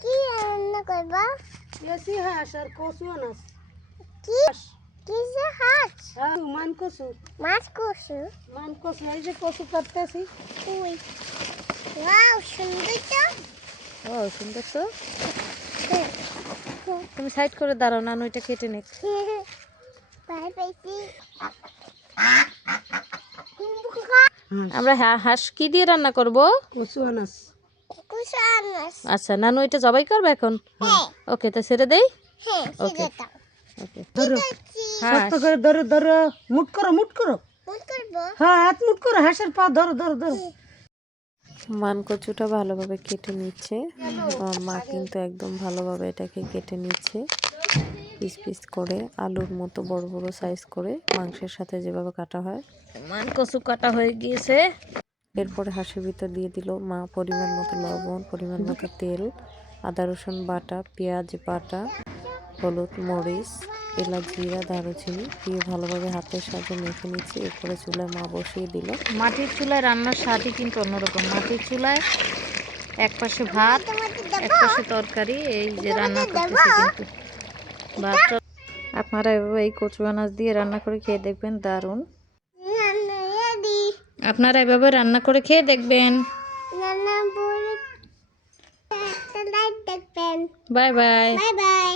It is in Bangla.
কি রান্না করবা? দেশি হাঁস আর কচু আনাস। কি? কিসে হাঁস? হ্যাঁ মান কচু। মাছ কষু মান কচু এই যে কচু কাটতেছি। উই। ওয়াও সুন্দর তো। ও সুন্দর তো। তুমি সাইড করে দাঁড়াও না ওইটা কেটে নে বাই পাইছি আমরা হাঁস কি দিয়ে রান্না করব? কচু আনাস। আচ্ছা নানু এটা জবাই করবে এখন? হ্যাঁ। ওকে তো ছেড়ে দেই? হ্যাঁ ওকে। ওকে ধরো। শক্ত করে ধরো ধরো। মুট করো মুট করো। হ্যাঁ হাত মুট করো হাঁসের পা ধরো ধরো ধরো। মান কচুটা ভালোভাবে কেটে নিচ্ছে। আমার মা কিন্তু একদম ভালোভাবে এটাকে কেটে নিচ্ছে। পিস পিস করে আলুর মতো বড় বড় সাইজ করে মাংসের সাথে যেভাবে কাটা হয়। মান কচু কাটা হয়ে গিয়েছে। এরপরে হাঁসের ভিতর দিয়ে দিল মা পরিমাণ মতো লবণ পরিমাণ মতো তেল আদা রসুন বাটা পেঁয়াজ বাটা হলুদ মরিচ এলাচ জিরা দারুচিনি দিয়ে ভালোভাবে হাতের সাথে মেখে নিচ্ছি এরপরে চুলায় মা বসিয়ে দিল। মাটির চুলায় রান্নার স্বাদই কিন্তু অন্যরকম। মাটির চুলায় এক পাশে ভাত এক পাশে তরকারি এই যে রান্না করতেছি কিন্তু ভাতটা আপনারা এভাবে এই কচু আনাজ দিয়ে রান্না করে খেয়ে দেখবেন দারুণ। আপনারা এভাবে রান্না করে খেয়ে দেখবেন। Bye bye. Bye bye.